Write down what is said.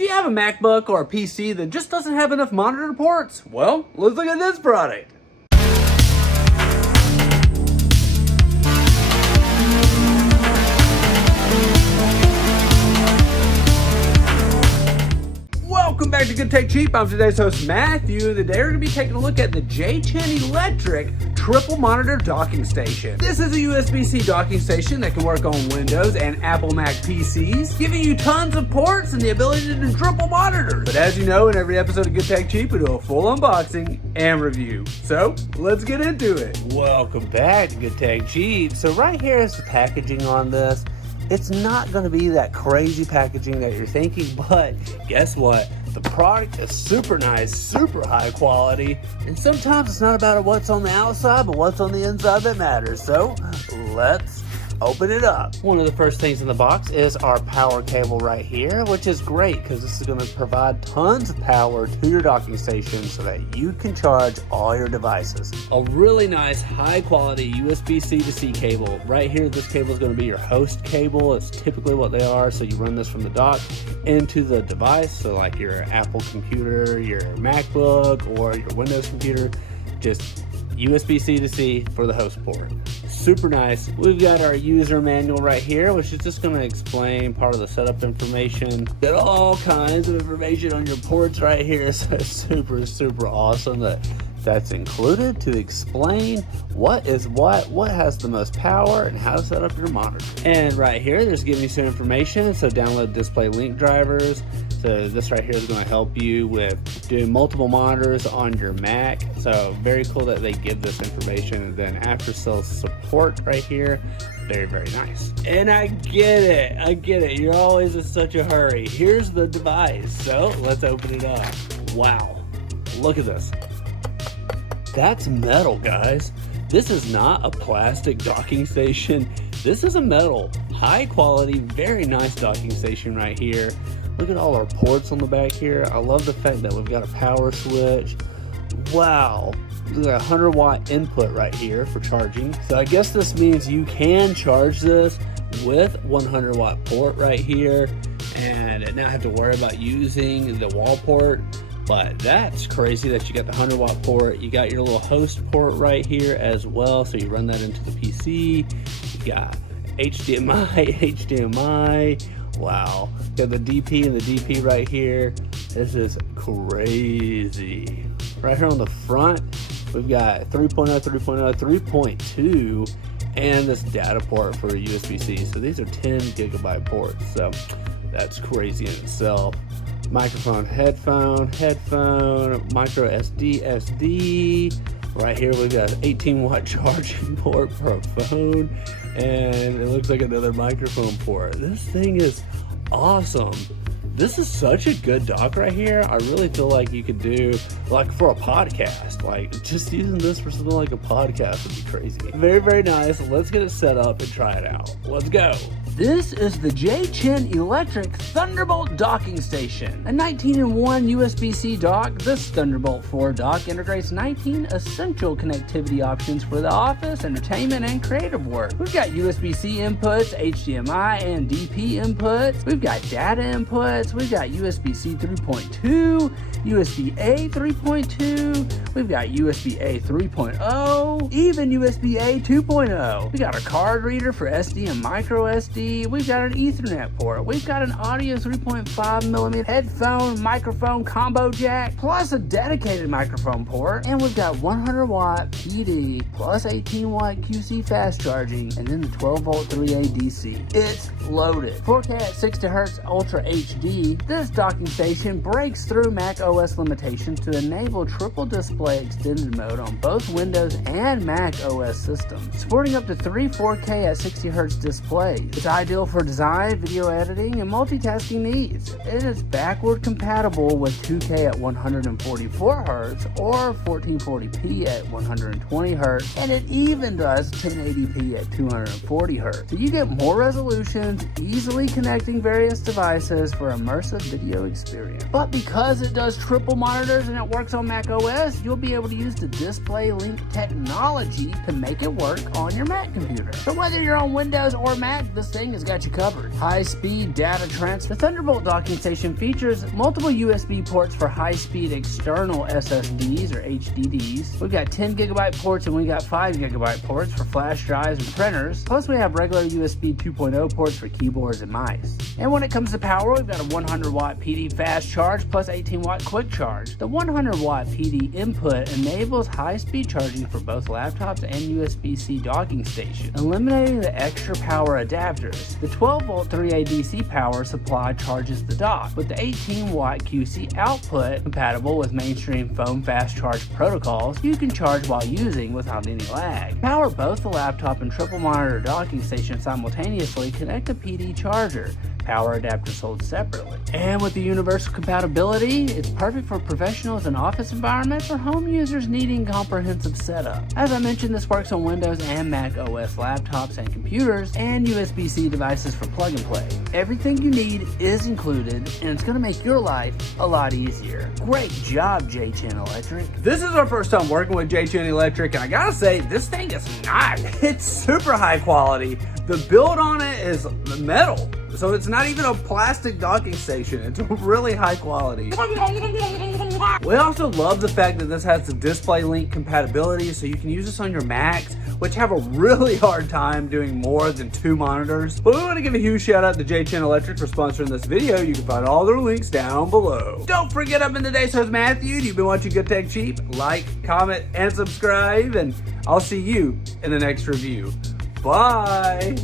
Do you have a MacBook or a PC that just doesn't have enough monitor ports? Well, let's look at this product. Welcome back to Good Tech Cheap. I'm today's host, Matthew. Today we're going to be taking a look at the JCYMELE triple monitor docking station. This is a USB-C docking station that can work on Windows and Apple Mac PCs, giving you tons of ports and the ability to do triple monitors. But as you know, in every episode of Good Tech Cheap, we do a full unboxing and review. So let's get into it. Welcome back to Good Tech Cheap. So right here is the packaging on this. It's not going to be that crazy packaging that you're thinking, but guess what? The product is super nice, super high quality, and sometimes it's not about what's on the outside, but what's on the inside that matters. So let's open it up. One of the first things in the box is our power cable right here, which is great because this is going to provide tons of power to your docking station so that you can charge all your devices. A really nice high quality USB-C to C cable. Right here, this cable is going to be your host cable. It's typically what they are. So you run this from the dock into the device. So like your Apple computer, your MacBook, or your Windows computer, just USB-C to C for the host port. Super nice. We've got our user manual right here, which is just going to explain part of the setup information. Got all kinds of information on your ports right here. So it's super awesome that that's included to explain what is what has the most power, and how to set up your monitor. And right here, there's giving you some information. So download display link drivers. So this right here is going to help you with doing multiple monitors on your Mac. So very cool that they give this information. And then after sales support right here, very nice. And I get it. You're always in such a hurry. Here's the device. So let's open it up. Wow, look at this. That's metal, guys. This is not a plastic docking station. This is a metal, high quality, very nice docking station right here. Look at all our ports on the back here. I love the fact that we've got a power switch. Wow. We've got a 100 watt input right here for charging. So I guess this means you can charge this with 100 watt port right here and not have to worry about using the wall port. But that's crazy that you got the 100 watt port. You got your little host port right here as well. So you run that into the PC. You got HDMI. Wow. Got the DP and the DP right here. This is crazy. Right here on the front, we've got 3.0, 3.0, 3.2, and this data port for USB-C. So these are 10 gigabyte ports. So that's crazy in itself. Microphone, headphone, micro SD. Right here we've got 18 watt charging port for a phone, and it looks like another microphone port. This thing is awesome. This is such a good dock right here. I really feel like you could do like for a podcast, like just using this for something like a podcast would be crazy. Very nice. Let's get it set up and try it out. Let's go. This is the JCYMELE Thunderbolt docking station. A 19-in-1 USB-C dock, this Thunderbolt 4 dock integrates 19 essential connectivity options for the office, entertainment, and creative work. We've got USB-C inputs, HDMI and DP inputs. We've got data inputs. We've got USB-C 3.2, USB-A 3.2. We've got USB-A 3.0, even USB-A 2.0. We got a card reader for SD and micro SD. We've got an Ethernet port. We've got an audio 3.5mm headphone microphone combo jack, plus a dedicated microphone port. And we've got 100 watt PD plus 18 watt QC fast charging, and then the 12 volt 3A DC. It's loaded. 4K at 60Hz Ultra HD. This docking station breaks through Mac OS limitations to enable triple display extended mode on both Windows and Mac OS systems, supporting up to 3 4K at 60Hz displays. It's ideal for design, video editing, and multitasking needs. It is backward compatible with 2K at 144Hz or 1440p at 120Hz and it even does 1080p at 240 Hz. So you get more resolutions, easily connecting various devices for immersive video experience. But because it does triple monitors and it works on Mac OS, you'll be able to use the display link technology to make it work on your Mac computer. So whether you're on Windows or Mac, this thing has got you covered. High-speed data transfer. The Thunderbolt docking station features multiple USB ports for high-speed external SSDs or HDDs. We've got 10 gigabyte ports and we got 5 gigabyte ports for flash drives and printers. Plus we have regular USB 2.0 ports for keyboards and mice. And when it comes to power, we've got a 100 watt PD fast charge plus 18 watt quick charge. The 100 watt PD input enables high-speed charging for both laptops and USB-C docking stations, eliminating the extra power adapters. The 12 volt 3A DC power supply charges the dock, with the 18 watt QC output compatible with mainstream phone fast charge protocols you can charge while using without any lag. Power both the laptop and triple monitor docking station simultaneously, connect a PD charger. Power adapter sold separately. And with the universal compatibility, it's perfect for professionals and office environments or home users needing comprehensive setup. As I mentioned, this works on Windows and Mac OS laptops and computers, and USB-C devices for plug and play. Everything you need is included, and it's going to make your life a lot easier. Great job, JCYMELE. This is our first time working with JCYMELE, and I gotta say, this thing is nice. It's super high quality. The build on it is metal, so it's not even a plastic docking station. It's really high quality. We also love the fact that this has the display link compatibility, so you can use this on your Macs, which have a really hard time doing more than 2 monitors. But we want to give a huge shout out to JCYMELE for sponsoring this video. You can find all their links down below. Don't forget, I've been today's host, Matthew. You've been watching Good Tech Cheap. Like, comment, and subscribe, and I'll see you in the next review. Bye!